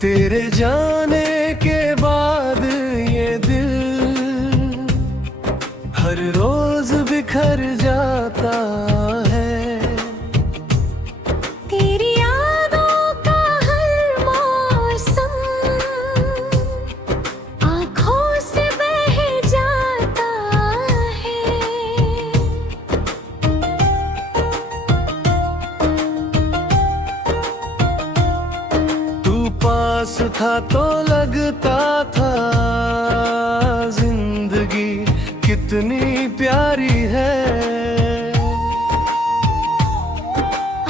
तेरे जाने के बाद ये दिल हर रोज बिखर जाता है। तेरी यादों का हर मौसम आँखों से बह जाता है। तू पास था तो लगता था जिंदगी कितनी प्यारी है।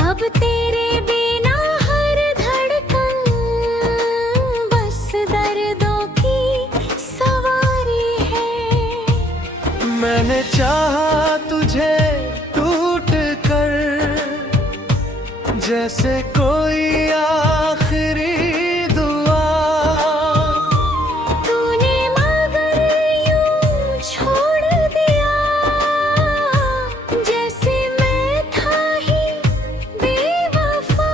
अब तेरे बिना हर धड़कन बस दर्दों की सवारी है। मैंने चाहा तुझे टूट कर जैसे कोई आखिरी दुआ। तूने मगर यूं छोड़ दिया जैसे मैं था ही बेवफा।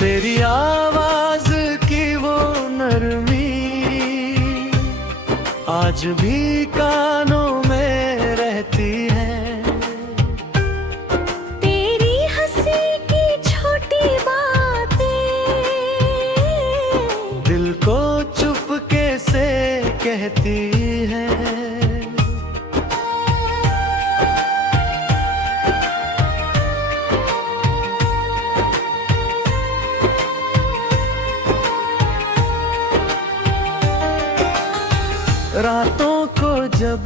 तेरी आवाज की वो नरमी आज भी कानों में रहती है। तेरी हंसी की छोटी बातें दिल को चुपके से कहती है। रातों को जब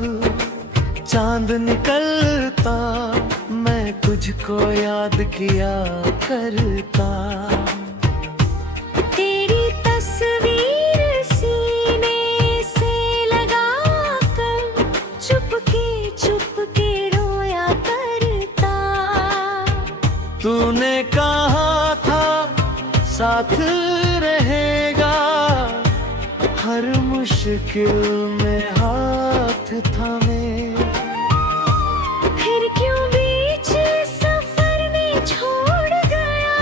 चांद निकलता मैं तुझको याद किया करता। तेरी तस्वीर सीने से लगाकर चुपके रोया करता। तूने कहा था साथ रहेगा हर मुश्किल में हाथ थामे। फिर क्यों बीच सफर में छोड़ गया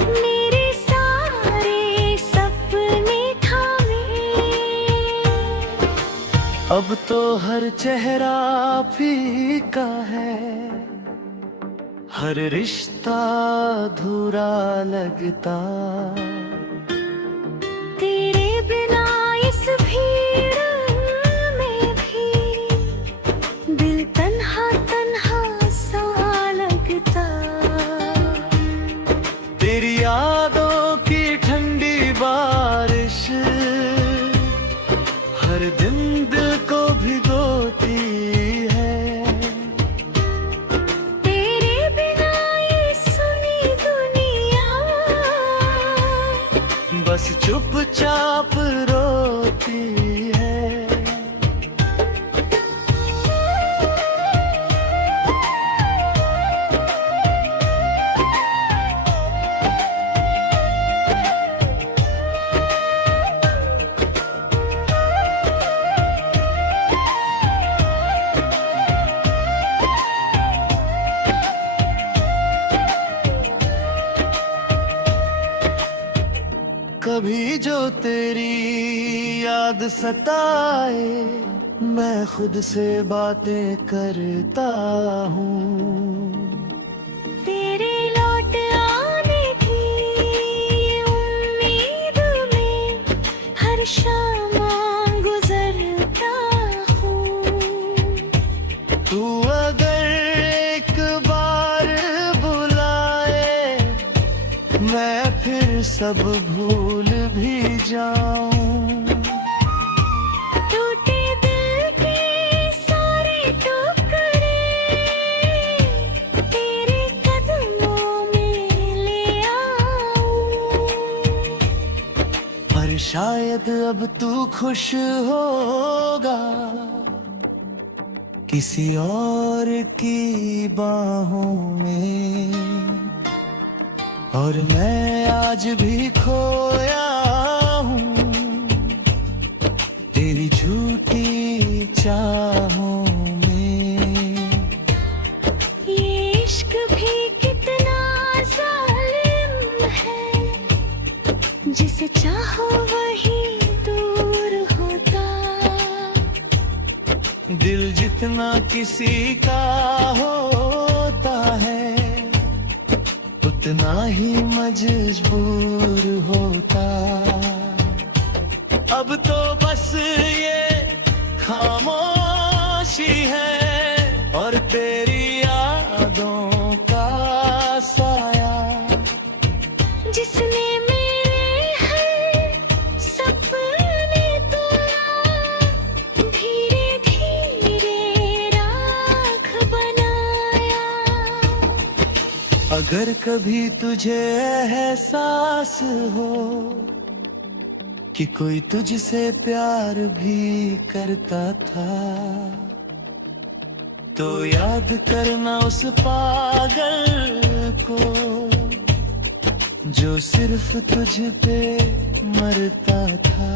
मेरे सारे सपने थामे। अब तो हर चेहरा फीका है, हर रिश्ता अधूरा लगता। तेरे बिना इस भीड़ में भी दिल तन्हा तन्हा सा लगता। तेरी यादों की ठंडी बारिश हर दिन दिल को भिगोती है। तेरे बिना ये सुनी दुनिया बस चुपचाप रोती है। कभी जो तेरी याद सताए मैं खुद से बातें करता हूँ। तेरे लौट आने की उम्मीद में हर शाम गुजरता हूँ। तू अगर एक बार बुलाए मैं फिर सब भूल भी जाऊं। टूटे दिल के सारे टुकड़े तेरे कदमों में ले आऊं। पर शायद अब तू खुश होगा किसी और की बाहों में। और मैं आज भी खोया हूँ तेरी झूठी चाहों में। किसी का होता है, उतना ही मजबूर होता। अब तो बस ये खामोशी है और तेरी यादों का साया, जिसने मेरे हर सपने तोड़ा, धीरे धीरे राख बनाया। अगर कभी तुझे एहसास हो कि कोई तुझसे प्यार भी करता था, तो याद करना उस पागल को जो सिर्फ तुझ पे मरता था।